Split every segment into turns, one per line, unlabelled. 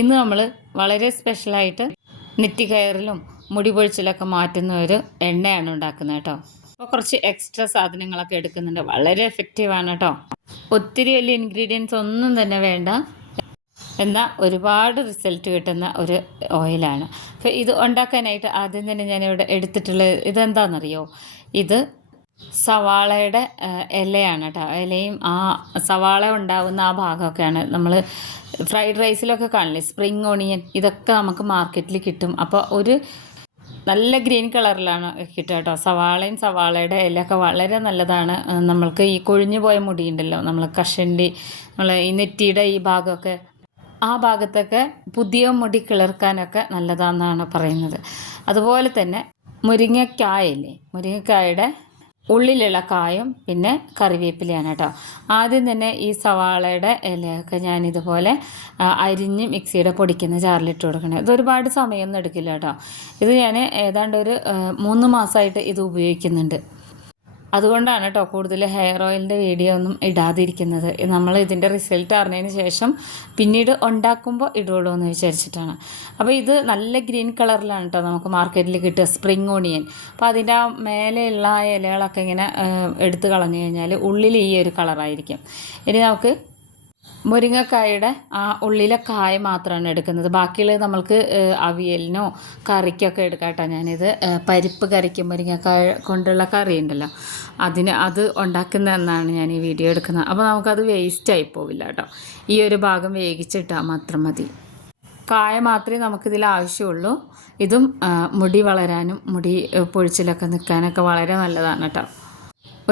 ഇന്ന് നമ്മൾ വളരെ സ്പെഷ്യലായിട്ട് നെറ്റി കയറിലും മുടി പൊഴിച്ചിലൊക്കെ മാറ്റുന്ന ഒരു എണ്ണയാണ് ഉണ്ടാക്കുന്നത് കേട്ടോ. അപ്പോൾ കുറച്ച് എക്സ്ട്രാ സാധനങ്ങളൊക്കെ എടുക്കുന്നുണ്ട്. വളരെ എഫക്റ്റീവാണ് കേട്ടോ. ഒത്തിരി വലിയ ഇൻഗ്രീഡിയൻസ് ഒന്നും തന്നെ വേണ്ട. എന്നാൽ ഒരുപാട് റിസൾട്ട് കിട്ടുന്ന ഒരു ഓയിലാണ് അപ്പോൾ ഇത് ഉണ്ടാക്കാനായിട്ട് ആദ്യം തന്നെ ഞാനിവിടെ എടുത്തിട്ടുള്ളത് ഇതെന്താണെന്നറിയോ ഇത് സവാളയുടെ ഇലയാണ് കേട്ടോ. ഇലയും ആ സവാള ഉണ്ടാവുന്ന ആ ഭാഗമൊക്കെയാണ് നമ്മൾ ഫ്രൈഡ് റൈസിലൊക്കെ കാണില്ലേ സ്പ്രിങ് ഓണിയൻ ഇതൊക്കെ നമുക്ക് മാർക്കറ്റിൽ കിട്ടും. അപ്പോൾ ഒരു നല്ല ഗ്രീൻ കളറിലാണ് കിട്ടുക കേട്ടോ. സവാളയും സവാളയുടെ ഇലയൊക്കെ വളരെ നല്ലതാണ്. നമ്മൾക്ക് ഈ കൊഴിഞ്ഞു പോയ മുടിയുണ്ടല്ലോ നമ്മൾ കഷണ്ടി നമ്മൾ ഈ നെറ്റിയുടെ ഈ ഭാഗമൊക്കെ. ആ ഭാഗത്തൊക്കെ പുതിയ മുടി കിളിർക്കാനൊക്കെ നല്ലതാണെന്നാണ് പറയുന്നത്. അതുപോലെ തന്നെ മുരിങ്ങക്കായല്ലേ മുരിങ്ങക്കായുടെ ഉള്ളിലുള്ള കായും പിന്നെ കറിവേപ്പിലയാണ് കേട്ടോ. ആദ്യം തന്നെ ഈ സവാളയുടെ ഇലയൊക്കെ ഞാൻ ഇതുപോലെ അരിഞ്ഞ് മിക്സിയുടെ പൊടിക്കുന്ന ജാറിലിട്ട് കൊടുക്കണേ. ഇത് ഒരുപാട് സമയമൊന്നും എടുക്കില്ല കേട്ടോ. ഇത് ഞാൻ ഏതാണ്ട് ഒരു മൂന്ന് മാസമായിട്ട് ഇത് ഉപയോഗിക്കുന്നുണ്ട്. അതുകൊണ്ടാണ് കേട്ടോ കൂടുതൽ ഹെയർ ഓയിലിന്റെ വീഡിയോ ഒന്നും ഇടാതിരിക്കുന്നത്. നമ്മൾ ഇതിന്റെ റിസൾട്ട് അറിഞ്ഞതിന് ശേഷം പിന്നീട് ഉണ്ടാക്കുമ്പോൾ ഇടുള്ളൂ എന്ന് വിചാരിച്ചിട്ടാണ്. അപ്പോൾ ഇത് നല്ല ഗ്രീൻ കളറിലാണ് കേട്ടോ നമുക്ക് മാർക്കറ്റിൽ കിട്ടുക സ്പ്രിങ് ഓണിയൻ അപ്പോൾ അതിന്റെ ആ മേലെയുള്ള ഇലകളൊക്കെ ഇങ്ങനെ എടുത്തു എടുത്ത് കളഞ്ഞു കഴിഞ്ഞാൽ ഉള്ളിൽ ഈ ഒരു കളറായിരിക്കും ഇനി നമുക്ക് മുരിങ്ങക്കായുടെ ആ ഉള്ളിലെ കായ മാത്രമാണ് എടുക്കുന്നത്. ബാക്കിയുള്ളത് നമ്മൾക്ക് അവിയലിനോ കറിക്കൊക്കെ എടുക്കാം കേട്ടോ ഞാനിത്. പരിപ്പ് കറിക്ക് മുരിങ്ങക്കായ കൊണ്ടുള്ള കറി ഉണ്ടല്ലോ. അതിന് അത് ഉണ്ടാക്കുന്നതെന്നാണ് ഞാൻ ഈ വീഡിയോ എടുക്കുന്നത്. അപ്പോൾ നമുക്കത് വേസ്റ്റായി പോവില്ല കേട്ടോ. ഈ ഒരു ഭാഗം വേവിച്ചിട്ടാൽ മാത്രം മതി. കായ മാത്രമേ നമുക്കിതിൽ ആവശ്യമുള്ളൂ. ഇതും മുടി വളരാനും മുടി പൊഴിച്ചിലൊക്കെ നിൽക്കാനൊക്കെ വളരെ നല്ലതാണ് കേട്ടോ.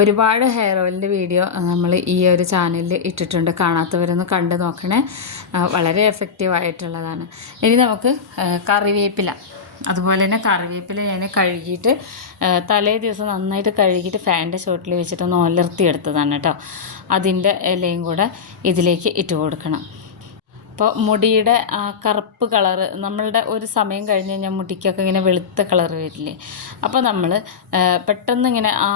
ഒരുപാട് ഹെയർ ഓയിലിന്റെ വീഡിയോ നമ്മൾ ഈ ഒരു ചാനലിൽ ഇട്ടിട്ടുണ്ട്. കാണാത്തവരൊന്ന് കണ്ടു നോക്കണേ. വളരെ എഫക്റ്റീവ് ആയിട്ടുള്ളതാണ്. ഇനി നമുക്ക് കറിവേപ്പില. അതുപോലെ തന്നെ കറിവേപ്പില ഞാൻ കഴുകിയിട്ട് തലേ ദിവസം നന്നായിട്ട് കഴുകിയിട്ട് ഫാനിന്റെ ചോട്ടിൽ വെച്ചിട്ട് ഒന്ന് ഒലർത്തി എടുത്തതാണ് കേട്ടോ അതിന്റെ ഇലയും കൂടെ ഇതിലേക്ക് ഇട്ട് കൊടുക്കണം. അപ്പോൾ മുടിയുടെ ആ കറുപ്പ് കളറ് നമ്മളുടെ ഒരു സമയം കഴിഞ്ഞ് കഴിഞ്ഞാൽ മുടിക്കൊക്കെ ഇങ്ങനെ വെളുത്ത കളർ വരില്ലേ? അപ്പോൾ നമ്മൾ പെട്ടെന്ന് ഇങ്ങനെ ആ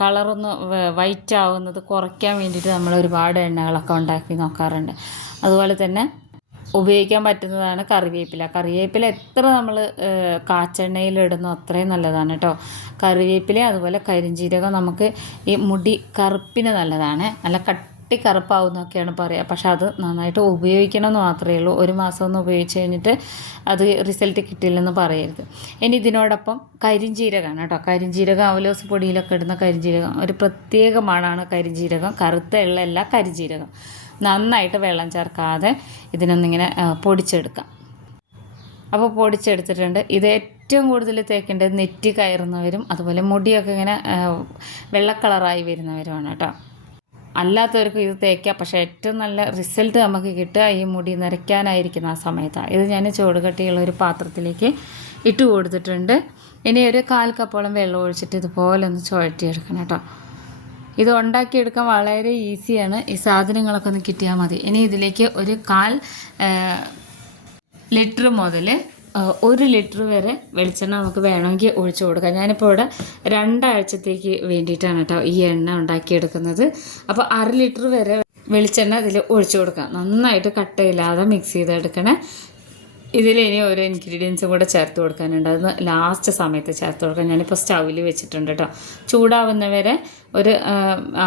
കളറൊന്ന് വൈറ്റ് ആവുന്നത് കുറയ്ക്കാൻ വേണ്ടിയിട്ട് നമ്മൾ ഒരുപാട് എണ്ണകളൊക്കെ ഉണ്ടാക്കി നോക്കാറുണ്ട്. അതുപോലെ തന്നെ ഉപയോഗിക്കാൻ പറ്റുന്നതാണ് കറിവേപ്പില. കറിവേപ്പില എത്ര നമ്മൾ കാച്ചെണ്ണയിൽ ഇടുന്നു അത്രയും നല്ലതാണ് കേട്ടോ. കറിവേപ്പില അതുപോലെ കരിഞ്ജീരകം നമുക്ക് ഈ മുടി കറുപ്പിന് നല്ലതാണ്. നല്ല കട്ടി കറുപ്പാവുന്നൊക്കെയാണ് പറയുക പക്ഷെ അത് നന്നായിട്ട് ഉപയോഗിക്കണം എന്ന് മാത്രമേ ഉള്ളൂ. ഒരു മാസം ഒന്ന് ഉപയോഗിച്ച് കഴിഞ്ഞിട്ട് അത് റിസൾട്ട് കിട്ടില്ലെന്ന് പറയരുത്. ഇനി ഇതിനോടൊപ്പം കരിഞ്ജീരകമാണ് കേട്ടോ. കരിഞ്ജീരകം അവലോസ് പൊടിയിലൊക്കെ ഇടുന്ന കരിഞ്ജീരകം ഒരു പ്രത്യേക മണമാണ് കരിഞ്ജീരകം കറുത്ത എള്ളല്ല കരിഞ്ജീരകം നന്നായിട്ട് വെള്ളം ചേർക്കാതെ ഇതിനൊന്നിങ്ങനെ പൊടിച്ചെടുക്കാം. അപ്പോൾ പൊടിച്ചെടുത്തിട്ടുണ്ട്. ഇത് ഏറ്റവും കൂടുതൽ തേക്കേണ്ടത് നെറ്റി കയറുന്നവരും അതുപോലെ മുടിയൊക്കെ ഇങ്ങനെ വെള്ള കളറായി വരുന്നവരുമാണ് കേട്ടോ. അല്ലാത്തവർക്ക് ഇത് തേക്കാം. പക്ഷേ ഏറ്റവും നല്ല റിസൾട്ട് നമുക്ക് കിട്ടുക ഈ മുടി നിറയ്ക്കാനായിരിക്കുന്ന ആ സമയത്താണ് ഇത് ഞാൻ ചുവടുകട്ടിയുള്ള ഒരു പാത്രത്തിലേക്ക് ഇട്ട് കൊടുത്തിട്ടുണ്ട്. ഇനി ഒരു കാൽ കപ്പോളം വെള്ളം ഒഴിച്ചിട്ട് ഇതുപോലെ ഒന്ന് ചുഴറ്റിയെടുക്കണം കേട്ടോ. ഇത് ഉണ്ടാക്കിയെടുക്കാൻ വളരെ ഈസിയാണ്. ഈ സാധനങ്ങളൊക്കെ ഒന്ന് കിട്ടിയാൽ മതി. ഇനി ഇതിലേക്ക് ഒരു കാൽ ലിറ്റർ മുതൽ ഒരു ലിറ്റർ വരെ വെളിച്ചെണ്ണ നമുക്ക് വേണമെങ്കിൽ ഒഴിച്ചു കൊടുക്കാം. ഞാനിപ്പോൾ ഇവിടെ രണ്ടാഴ്ചത്തേക്ക് വേണ്ടിയിട്ടാണ് കേട്ടോ ഈ എണ്ണ ഉണ്ടാക്കിയെടുക്കുന്നത്. അപ്പോൾ അര ലിറ്റർ വരെ വെളിച്ചെണ്ണ ഇതിൽ ഒഴിച്ചു കൊടുക്കാം. നന്നായിട്ട് കട്ടയില്ലാതെ മിക്സ് ചെയ്തെടുക്കണേ. ഇതിൽ ഇനി ഓരോ ഇൻഗ്രീഡിയൻസും കൂടെ ചേർത്ത് കൊടുക്കാനുണ്ട്. അത് ലാസ്റ്റ് സമയത്ത് ചേർത്ത് കൊടുക്കാൻ ഞാനിപ്പോൾ സ്റ്റൗവിൽ വെച്ചിട്ടുണ്ട് കേട്ടോ ചൂടാവുന്നവരെ ഒരു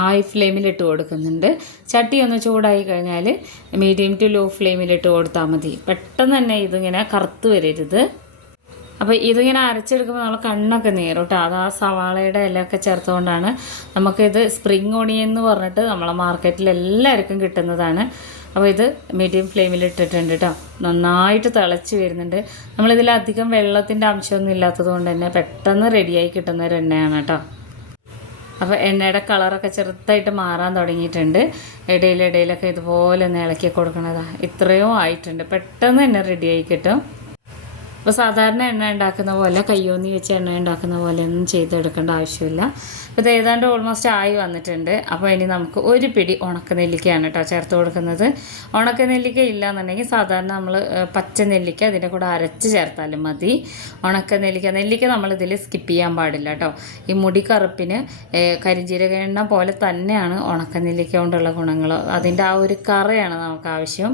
ഹൈ ഫ്ലെയിമിലിട്ട് കൊടുക്കുന്നുണ്ട്. ചട്ടി ഒന്ന് ചൂടായി കഴിഞ്ഞാൽ മീഡിയം ടു ലോ ഫ്ലെയിമിലിട്ട് കൊടുത്താൽ മതി. പെട്ടെന്ന് തന്നെ ഇതിങ്ങനെ കറുത്ത് വരരുത്. അപ്പോൾ ഇതിങ്ങനെ അരച്ചെടുക്കുമ്പോൾ നമ്മൾ കണ്ണൊക്കെ നീറും കേട്ടോ അത് ആ സവാളയുടെ ഇലയൊക്കെ ചേർത്തുകൊണ്ടാണ് നമുക്കിത് സ്പ്രിങ് ഓണിയൻ എന്ന് പറഞ്ഞിട്ട് നമ്മളെ മാർക്കറ്റിൽ എല്ലാവർക്കും കിട്ടുന്നതാണ്. അപ്പോൾ ഇത് മീഡിയം ഫ്ലെയിമിൽ ഇട്ടിട്ടുണ്ട് കേട്ടോ നന്നായിട്ട് തിളച്ച് വരുന്നുണ്ട്. നമ്മളിതിൽ അധികം വെള്ളത്തിന്റെ അംശമൊന്നും ഇല്ലാത്തത് കൊണ്ട് തന്നെ പെട്ടെന്ന് റെഡിയായി കിട്ടുന്ന ഒരു എണ്ണയാണ് കേട്ടോ അപ്പോൾ എണ്ണയുടെ കളറൊക്കെ ചെറുതായിട്ട് മാറാൻ തുടങ്ങിയിട്ടുണ്ട്. ഇടയിലിടയിലൊക്കെ ഇതുപോലെ ഒന്ന് ഇളക്കി കൊടുക്കണതാണ് ഇത്രയും ആയിട്ടുണ്ട്. പെട്ടെന്ന് തന്നെ റെഡിയായി കിട്ടും. അപ്പോൾ സാധാരണ എണ്ണ ഉണ്ടാക്കുന്ന പോലെ കയ്യോന്നി വെച്ച് എണ്ണ ഉണ്ടാക്കുന്ന പോലെ ഒന്നും ചെയ്തെടുക്കേണ്ട ആവശ്യമില്ല. അപ്പോൾ ഇത് ഏതാണ്ട് ഓൾമോസ്റ്റ് ആയി വന്നിട്ടുണ്ട്. അപ്പോൾ ഇനി നമുക്ക് ഒരു പിടി ഉണക്ക നെല്ലിക്കയാണ് കേട്ടോ ചേർത്ത് കൊടുക്കുന്നത്. ഉണക്ക നെല്ലിക്ക ഇല്ല എന്നുണ്ടെങ്കിൽ സാധാരണ നമ്മൾ പച്ച നെല്ലിക്ക അതിന്റെ കൂടെ അരച്ച് ചേർത്താലും മതി. ഉണക്ക നെല്ലിക്ക ഇതിൽ സ്കിപ്പ് ചെയ്യാൻ പാടില്ല കേട്ടോ ഈ മുടി കറുപ്പിന് കരിഞ്ജീരക എണ്ണ പോലെ തന്നെയാണ് ഉണക്ക നെല്ലിക്ക കൊണ്ടുള്ള ഗുണങ്ങൾ അതിന്റെ ആ ഒരു കറയാണ് നമുക്ക് ആവശ്യം.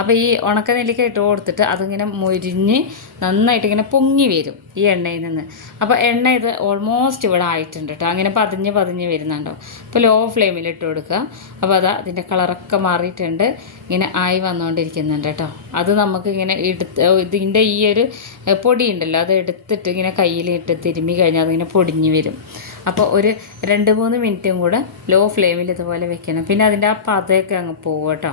അപ്പോൾ ഈ ഉണക്ക നെല്ലിക്ക ഇട്ട് കൊടുത്തിട്ട് അതിങ്ങനെ മുരിഞ്ഞ് നന്നായിട്ട് ഇങ്ങനെ പൊങ്ങി വരും ഈ എണ്ണയിൽ നിന്ന്. അപ്പോൾ എണ്ണ ഇത് ഓൾമോസ്റ്റ് ഇവിടെ ആയിട്ടുണ്ട് കേട്ടോ അങ്ങനെ പതിഞ്ഞ് പതിഞ്ഞ് വരുന്നുണ്ടോ. അപ്പോൾ ലോ ഫ്ലെയിമിൽ ഇട്ട് കൊടുക്കുക. അപ്പോൾ അതാ ഇതിന്റെ കളറൊക്കെ മാറിയിട്ടുണ്ട്. ഇങ്ങനെ ആയി വന്നുകൊണ്ടിരിക്കുന്നുണ്ട് കേട്ടോ അത് നമുക്ക് ഇങ്ങനെ എടുത്ത് ഇതിന്റെ ഈ ഒരു പൊടി ഉണ്ടല്ലോ. അത് എടുത്തിട്ട് ഇങ്ങനെ കയ്യിൽ ഇട്ട് തിരുമ്മി കഴിഞ്ഞാൽ അതിങ്ങനെ പൊടിഞ്ഞ് വരും. അപ്പോൾ ഒരു രണ്ട് മൂന്ന് മിനിറ്റും കൂടെ ലോ ഫ്ലെയിമിൽ ഇതുപോലെ വെക്കണം. പിന്നെ അതിന്റെ ആ പതയൊക്കെ അങ്ങ് പോകും കേട്ടോ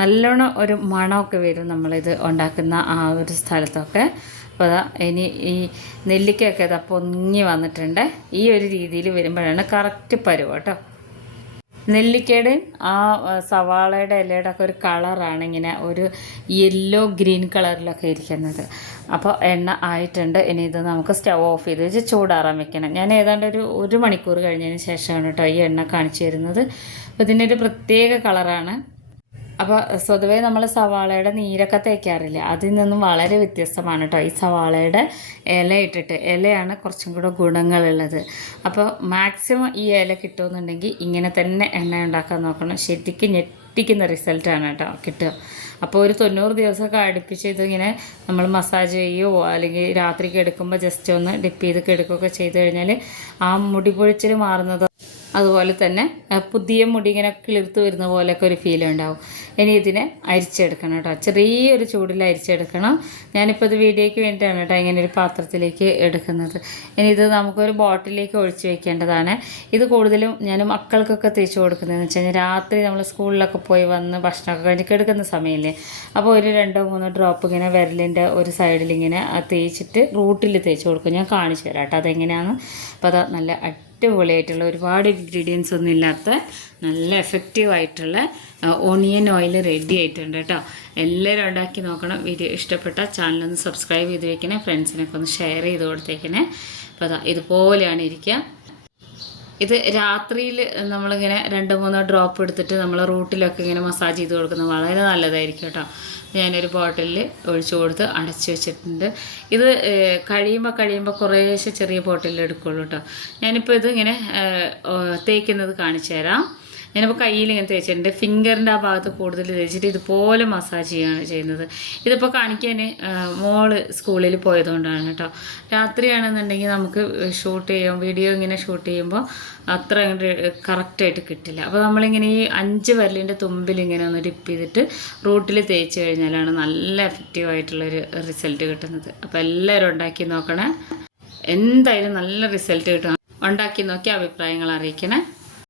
നല്ലോണം ഒരു മണമൊക്കെ വരും നമ്മളിത് ഉണ്ടാക്കുന്ന ആ ഒരു സ്ഥലത്തൊക്കെ. അപ്പോൾ അതാ ഇനി ഈ നെല്ലിക്കയൊക്കെ ഇതാ പൊങ്ങി വന്നിട്ടുണ്ട്. ഈ ഒരു രീതിയിൽ വരുമ്പോഴാണ് കറക്റ്റ് പരുവ കേട്ടോ. നെല്ലിക്കയുടെയും ആ സവാളയുടെ ഇലയുടെ ഒക്കെ ഒരു കളറാണ് ഇങ്ങനെ ഒരു യെല്ലോ ഗ്രീൻ കളറിലൊക്കെ ഇരിക്കുന്നത്. അപ്പോൾ എണ്ണ ആയിട്ടുണ്ട്. ഇനി ഇത് നമുക്ക് സ്റ്റവ് ഓഫ് ചെയ്ത് വെച്ച് ചൂടാറാൻ വെക്കണം. ഞാൻ ഏതാണ്ട് ഒരു ഒരു മണിക്കൂർ കഴിഞ്ഞതിന് ശേഷമാണ് കേട്ടോ ഈ എണ്ണ കാണിച്ചു തരുന്നത്. അപ്പോൾ ഇതിന്റെ ഒരു പ്രത്യേക കളറാണ്. അപ്പോൾ സ്വതവേ നമ്മൾ സവാളയുടെ നീരൊക്കെ തേക്കാറില്ല? അതിൽ നിന്നും വളരെ വ്യത്യസ്തമാണ് കേട്ടോ ഈ സവാളയുടെ ഇല ഇട്ടിട്ട്. ഇലയാണ് കുറച്ചും കൂടെ ഗുണങ്ങളുള്ളത്. അപ്പോൾ മാക്സിമം ഈ ഇല കിട്ടുമെന്നുണ്ടെങ്കിൽ ഇങ്ങനെ തന്നെ എണ്ണ ഉണ്ടാക്കാൻ നോക്കണം. ശരിക്കും ഞെട്ടിക്കുന്ന റിസൾട്ടാണ് കേട്ടോ കിട്ടുക. അപ്പോൾ ഒരു തൊണ്ണൂറ് ദിവസമൊക്കെ അടുപ്പിച്ച് ഇതിങ്ങനെ നമ്മൾ മസാജ് ചെയ്യുകയോ അല്ലെങ്കിൽ രാത്രിക്ക് എടുക്കുമ്പോൾ ജസ്റ്റ് ഒന്ന് ഡിപ്പ് ചെയ്ത് എടുക്കുകയൊക്കെ ചെയ്ത് കഴിഞ്ഞാൽ ആ മുടി പൊഴിച്ചിൽ മാറുന്നത് അതുപോലെ തന്നെ പുതിയ മുടി ഇങ്ങനെ കിളിർത്ത് വരുന്ന പോലെയൊക്കെ ഒരു ഫീൽ ഉണ്ടാവും. ഇനി ഇതിനെ അരിച്ചെടുക്കണം കേട്ടോ. ചെറിയൊരു ചൂടിൽ അരിച്ചെടുക്കണം. ഞാനിപ്പോൾ ഇത് വീഡിയോയ്ക്ക് വേണ്ടിയിട്ടാണ് കേട്ടോ ഇങ്ങനെ ഒരു പാത്രത്തിലേക്ക് എടുക്കുന്നത്. ഇനി ഇത് നമുക്കൊരു ബോട്ടിലേക്ക് ഒഴിച്ച് വെക്കേണ്ടതാണ്. ഇത് കൂടുതലും ഞാൻ മക്കൾക്കൊക്കെ തേച്ച് കൊടുക്കുന്നതെന്ന് വെച്ച് കഴിഞ്ഞാൽ രാത്രി നമ്മൾ സ്കൂളിലൊക്കെ പോയി വന്ന് ഭക്ഷണമൊക്കെ കഴിഞ്ഞ് എടുക്കുന്ന സമയമില്ലേ അപ്പോൾ ഒരു രണ്ടോ മൂന്നോ ഡ്രോപ്പ് ഇങ്ങനെ വിരലിന്റെ ഒരു സൈഡിൽ ഇങ്ങനെ തേച്ചിട്ട് റൂട്ടിൽ തേച്ച് കൊടുക്കും. ഞാൻ കാണിച്ചു തരാം കേട്ടോ അതെങ്ങനെയാണ് അപ്പോൾ അത് നല്ല അടിപൊളിയായിട്ടുള്ള ഒരുപാട് ഇൻഗ്രീഡിയൻസ് ഒന്നും ഇല്ലാത്ത നല്ല എഫക്റ്റീവ് ആയിട്ടുള്ള ഓണിയൻ ഓയിൽ റെഡി ആയിട്ടുണ്ട് കേട്ടോ. എല്ലാവരും ഉണ്ടാക്കി നോക്കണം. വീഡിയോ ഇഷ്ടപ്പെട്ട ചാനലൊന്ന് സബ്സ്ക്രൈബ് ചെയ്ത് വയ്ക്കണേ ഫ്രണ്ട്സിനൊക്കെ ഒന്ന് ഷെയർ ചെയ്ത് കൊടുത്തേക്കണേ. അപ്പോൾ ഇതുപോലെയാണ് ഇരിക്കുക. ഇത് രാത്രിയിൽ നമ്മളിങ്ങനെ രണ്ട് മൂന്ന് ഡ്രോപ്പ് എടുത്തിട്ട് നമ്മൾ റൂട്ടിലൊക്കെ ഇങ്ങനെ മസാജ് ചെയ്ത് കൊടുക്കുന്നത് വളരെ നല്ലതായിരിക്കും കേട്ടോ. ഞാനൊരു ബോട്ടിലിൽ ഒഴിച്ചു കൊടുത്ത് അടച്ചു വെച്ചിട്ടുണ്ട്. ഇത് കഴിയുമ്പോൾ കഴിയുമ്പോൾ കുറേശ്ശെ ചെറിയ ബോട്ടിലിൽ എടുക്കുള്ളൂ കേട്ടോ. ഞാനിപ്പോൾ ഇത് ഇങ്ങനെ തേക്കുന്നത് കാണിച്ചു തരാം. ഞാനിപ്പോൾ കയ്യിൽ ഇങ്ങനെ തേച്ചിട്ടുണ്ട്. ഫിംഗറിന്റെ ആ ഭാഗത്ത് കൂടുതൽ തേച്ചിട്ട് ഇതുപോലെ മസാജ് ചെയ്യുകയാണ് ചെയ്യുന്നത്. ഇതിപ്പോൾ കാണിക്കാൻ മോൾ സ്കൂളിൽ പോയതുകൊണ്ടാണ് കേട്ടോ. രാത്രിയാണെന്നുണ്ടെങ്കിൽ നമുക്ക് ഷൂട്ട് ചെയ്യും. വീഡിയോ ഇങ്ങനെ ഷൂട്ട് ചെയ്യുമ്പോൾ അത്ര കറക്റ്റായിട്ട് കിട്ടില്ല. അപ്പോൾ നമ്മളിങ്ങനെ ഈ അഞ്ച് വരലിന്റെ തുമ്പിൽ ഇങ്ങനെ ഒന്ന് ഡിപ്പ് ചെയ്തിട്ട് റൂട്ടിൽ തേച്ച് കഴിഞ്ഞാലാണ് നല്ല എഫക്റ്റീവ് ആയിട്ടുള്ളൊരു റിസൾട്ട് കിട്ടുന്നത്. അപ്പോൾ എല്ലാവരും ഉണ്ടാക്കി നോക്കണേ. എന്തായാലും നല്ല റിസൾട്ട് കിട്ടും ഉണ്ടാക്കി നോക്കി അഭിപ്രായങ്ങൾ അറിയിക്കണേ.